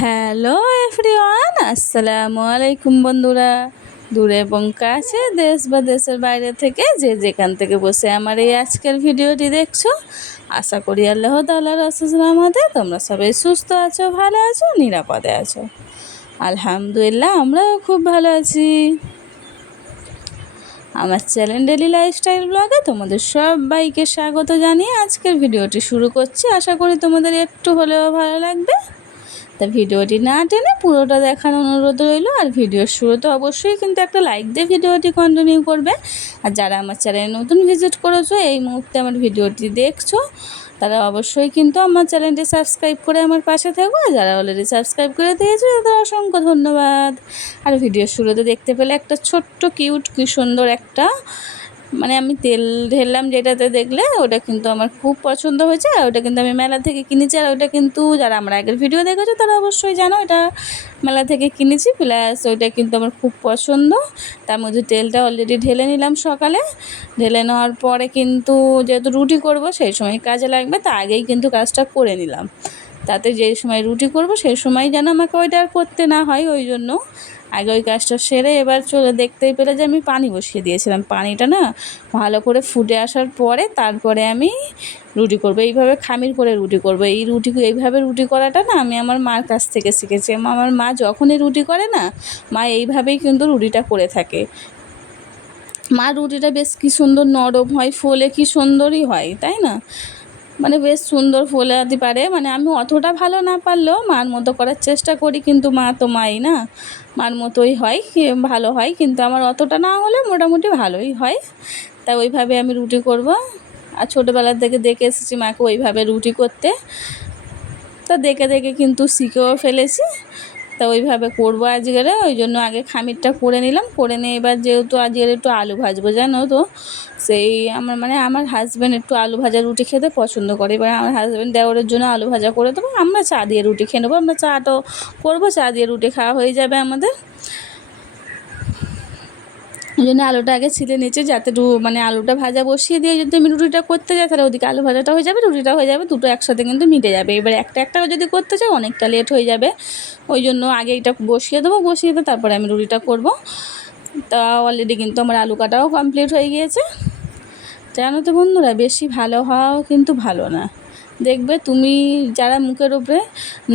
Hello everyone, আসসালামু আলাইকুম বন্ধুরা। দূরে এবং কাছে, দেশ বা দেশের বাইরে থেকে যে যেখান থেকে বসে আমার এই আজকের ভিডিওটি দেখছো, আশা করি আল্লাহ তাআলার অশেষ রহমতে তোমরা সবাই সুস্থ আছো, ভালো আছো, নিরাপদে আছো। আলহামদুলিল্লাহ, আমরাও খুব ভালো আছি। আমার চ্যানেল ডেলি লাইফস্টাইল ব্লগে তোমাদের সবাইকে স্বাগত জানিয়ে আজকের ভিডিওটি শুরু করছি। আশা করি তোমাদের একটু হলেও ভালো লাগবে। তা ভিডিওটি না টেনে পুরোটা দেখার অনুরোধ রইল। আর ভিডিওর শুরুতে অবশ্যই কিন্তু একটা লাইক দিয়ে ভিডিওটি কন্টিনিউ করবে। আর যারা আমার চ্যানেলে নতুন ভিজিট করেছো, এই মুহূর্তে আমার ভিডিওটি দেখছো, তারা অবশ্যই কিন্তু আমার চ্যানেলটি সাবস্ক্রাইব করে আমার পাশে থাকো। আর যারা অলরেডি সাবস্ক্রাইব করে দিয়েছো তাদের অসংখ্য ধন্যবাদ। আর ভিডিওর শুরুতে দেখতে পেলে একটা ছোট্ট কিউট কি সুন্দর একটা আমি তেল ঢেললাম, যেটাতে দেখলে ওটা কিন্তু আমার খুব পছন্দ হয়েছে। আর ওটা কিন্তু আমি মেলা থেকে কিনেছি। আর ওটা কিন্তু যারা আমার আগের ভিডিও দেখেছো তারা অবশ্যই জানো এটা মেলা থেকে কিনেছি। প্লাস ওইটা কিন্তু আমার খুব পছন্দ। তার মধ্যে তেলটা অলরেডি ঢেলে নিলাম সকালে। ঢেলে নেওয়ার পরে কিন্তু যেহেতু রুটি করব সেই সময় কাজে লাগবে, তা আগেই কিন্তু কাজটা করে নিলাম, তাতে যেই সময় রুটি করব সেই সময় যেন আমাকে ওইটা আর করতে না হয়। ওই জন্য আগে ওই কাজটা সেরে এবার চলে দেখতেই পেলে যে আমি পানি বসিয়ে দিয়েছিলাম। পানিটা না ভালো করে ফুটে আসার পরে তারপরে আমি রুটি করব। এইভাবে খামির করে রুটি করব। এইভাবে রুটি করাটা না আমি আমার মার কাছ থেকে শিখেছি। আমার মা যখনই রুটি করে না, মা এইভাবেই কিন্তু রুটিটা করে থাকে। মা রুটিটা বেশ কি সুন্দর নরম হয়, ফোলে কি সুন্দরই হয়, তাই না? বেশ সুন্দর ফোলাতে পারে। আমি অতটা ভালো না পারলেও মার মতো করার চেষ্টা করি, কিন্তু মা তো মাই না, মার মতোই হয়, ভালো হয়। কিন্তু আমার অতটা না হলে মোটামুটি ভালোই হয়। তাই ওইভাবে আমি রুটি করব। আর ছোটোবেলার থেকে দেখে এসেছি মাকে ওইভাবে রুটি করতে, তা দেখে দেখে কিন্তু শিখেও ফেলেছি। তা ওইভাবে করবো আজকের। ওই জন্য আগে খামিরটা করে নিলাম। করে নিয়ে এবার যেহেতু আজকের একটু আলু ভাজবো, জানো তো, সেই আমার হাজব্যান্ড একটু আলু ভাজা রুটি খেতে পছন্দ করে। এবার আমার হাজব্যান্ড দেওরের জন্য আলু ভাজা করে দেবো। আমরা চা দিয়ে রুটি খেয়ে নেবো। আমরা চাটাও করবো, চা দিয়ে রুটি খাওয়া হয়ে যাবে আমাদের। ওই জন্য আলুটা আগে ছিলে নিচে, যাতে আলুটা ভাজা বসিয়ে দিয়ে যদি আমি রুটিটা করতে যাই তাহলে ওদিকে আলু ভাজাটা হয়ে যাবে, রুটিটা হয়ে যাবে, দুটো একসাথে কিন্তু মিটে যাবে। এবার একটা একটা যদি করতে চাই অনেকটা লেট হয়ে যাবে। ওই জন্য আগে এটা বসিয়ে দেবো, বসিয়ে দিয়ে তারপরে আমি রুটিটা করব। তা অলরেডি কিন্তু আমার আলু কাটাও কমপ্লিট হয়ে গিয়েছে। জানো তো বন্ধুরা, বেশি ভালো হওয়াও কিন্তু ভালো না। দেখবে তুমি যারা মুখের উপরে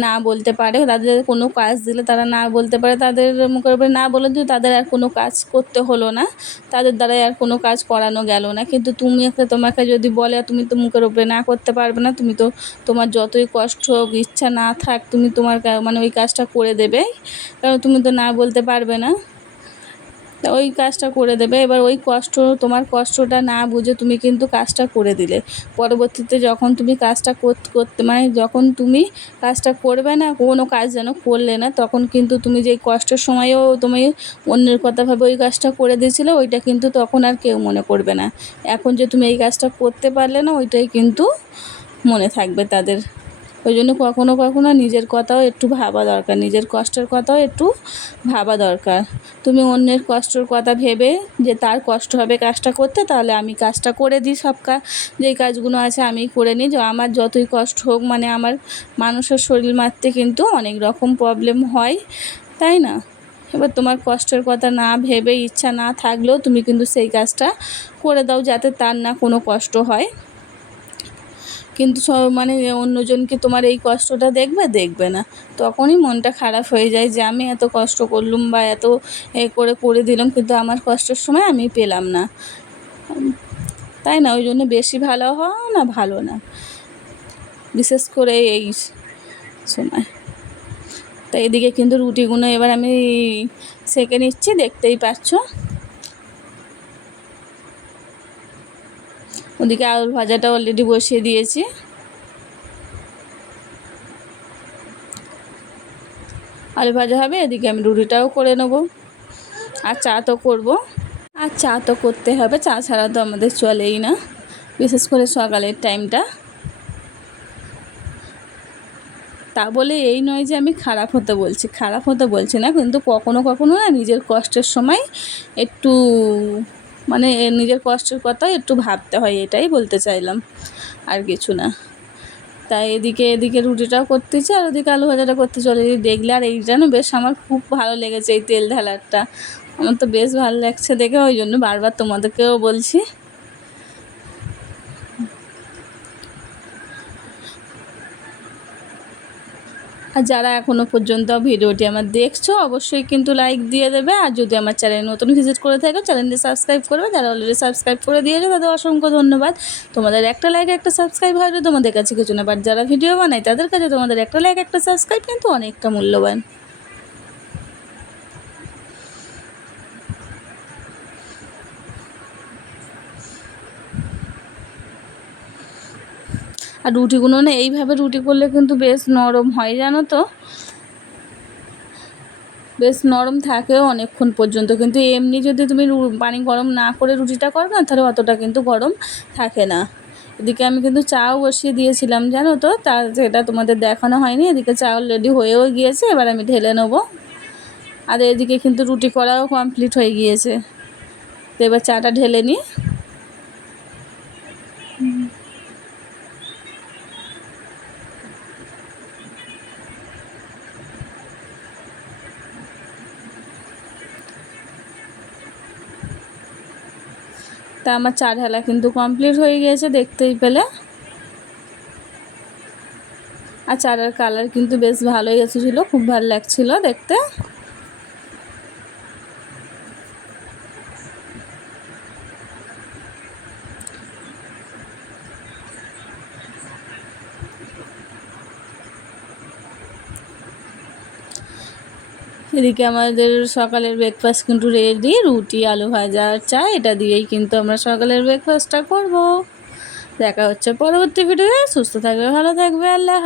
না বলতে পারে, তাদের কোনো কাজ দিলে তারা না বলতে পারে, তাদের মুখের উপরে না বলে দিও, তাদের আর কোনো কাজ করতে হলো না, তাদের দ্বারাই আর কোনো কাজ করানো গেল না। কিন্তু তোমাকে যদি বলে তুমি তো মুখের উপরে না করতে পারবে না, তুমি তো তোমার যতই কষ্ট হোক, ইচ্ছা না থাক, তুমি তোমার ওই কাজটা করে দেবে, কারণ তুমি তো না বলতে পারবে না। তা ওই কাজটা করে দেবে। এবার ওই তোমার কষ্টটা না বুঝে তুমি কিন্তু কাজটা করে দিলে, পরবর্তীতে যখন তুমি কাজটা করতে যখন তুমি কাজটা করবে না, কোনো কাজ যেন করলে না, তখন কিন্তু তুমি যেই কষ্টের সময়ও তুমি অন্যের কথা ভাবে ওই কাজটা করে দিয়েছিলে, ওইটা কিন্তু তখন আর কেউ মনে করবে না। এখন যে তুমি এই কাজটা করতে পারলে না, ওইটাই কিন্তু মনে থাকবে তাদের। ওই জন্য কখনো কখনো নিজের কথাও একটু ভাবা দরকার, নিজের কষ্টের কথাও একটু ভাবা দরকার। তুমি অন্যের কষ্টের কথা ভেবে যে তার কষ্ট হবে কাজটা করতে, তাহলে আমি কাজটা করে দিই, যেই কাজগুলো আছে আমি করে নিই। যে আমার যতই কষ্ট হোক, আমার মানুষের শরীর মারতে কিন্তু অনেক রকম প্রবলেম হয়, তাই না? এবার তোমার কষ্টের কথা না ভেবে, ইচ্ছা না থাকলেও তুমি কিন্তু সেই কাজটা করে দাও, যাতে তার না কোনো কষ্ট হয়। কিন্তু অন্যজন কি তোমার এই কষ্টটা দেখবে না, তখনই মনটা খারাপ হয়ে যায় যে আমি এত কষ্ট করলুম বা এত করে দিলাম, কিন্তু আমার কষ্টের সময় আমি পেলাম না, তাই না? ওই জন্য বেশি ভালো হওয়া না ভালো না, বিশেষ করে এই সময়। তো এদিকে কিন্তু রুটিগুলো এবার আমি সেঁকে নিচ্ছি, দেখতেই পাচ্ছ। ওদিকে আলু ভাজাটা অলরেডি বসিয়ে দিয়েছি। আলু ভাজা হবে, এদিকে আমি রুটিটাও করে নেব। আর চা তো করবো, আর চা তো করতে হবে, চা ছাড়া তো আমাদের চলেই না, বিশেষ করে সকালের টাইমটা। তা বলে এই নয় যে আমি খারাপ হতে বলছি না, কিন্তু কখনো কখনো না নিজের কষ্টের সময় একটু নিজের কষ্টের কথা একটু ভাবতে হয়, এটাই বলতে চাইলাম, আর কিছু না। তাই এদিকে রুটিটাও করতেছি আর ওদিকে আলু ভাজাটা করতে চলে দেখলে। আর এইটা না বেশ আমার খুব ভালো লেগেছে, এই তেল ঢালারটা আমার তো বেশ ভালো লাগছে দেখে, ওই জন্য বারবার তোমাদেরকেও বলছি। আর যারা এখনও পর্যন্ত ভিডিওটি আমার দেখছো অবশ্যই কিন্তু লাইক দিয়ে দেবে, আর যদি আমার চ্যানেল নতুন ভিজিট করে থাকো চ্যানেলটি সাবস্ক্রাইব করবে। যারা অলরেডি সাবস্ক্রাইব করে দিয়েছো তাদের অসংখ্য ধন্যবাদ। তোমাদের একটা লাইক একটা সাবস্ক্রাইব হয়তো তোমাদের কাছে কিছু না, বাট যারা ভিডিও বানায় তাদের কাছে তোমাদের একটা লাইক একটা সাবস্ক্রাইব কিন্তু অনেকটা মূল্যবান। আর রুটিগুলো না এইভাবে রুটি করলে কিন্তু বেশ নরম হয়, জানো তো, বেশ নরম থাকেও অনেকক্ষণ পর্যন্ত। কিন্তু এমনি যদি তুমি পানি গরম না করে রুটিটা করো না তাহলে অতটা কিন্তু গরম থাকে না। এদিকে আমি কিন্তু চাও বসিয়ে দিয়েছিলাম, জানো তো, সেটা তোমাদের দেখানো হয়নি। এদিকে চা অলরেডি হয়েও গিয়েছে, এবার আমি ঢেলে নেবো। আর এদিকে কিন্তু রুটি করাও কমপ্লিট হয়ে গিয়েছে, তো এবার চাটা ঢেলে নিই। তা আমার চা ঢালা কিন্তু কমপ্লিট হয়ে গিয়েছে, দেখতেই পেলে। আর চাটার কালার কিন্তু বেশ ভালোই এসেছিলো, খুব ভালো লাগছিলো দেখতে। এদিকে আমাদের সকালের ব্রেকফাস্ট কিন্তু রেডি, রুটি আলু ভাজা আর চা, এটা দিয়েই কিন্তু আমরা সকালের ব্রেকফাস্টটা করব। দেখা হচ্ছে পরবর্তী ভিডিওয়ে। সুস্থ থাকবে, ভালো থাকবে, আল্লাহ।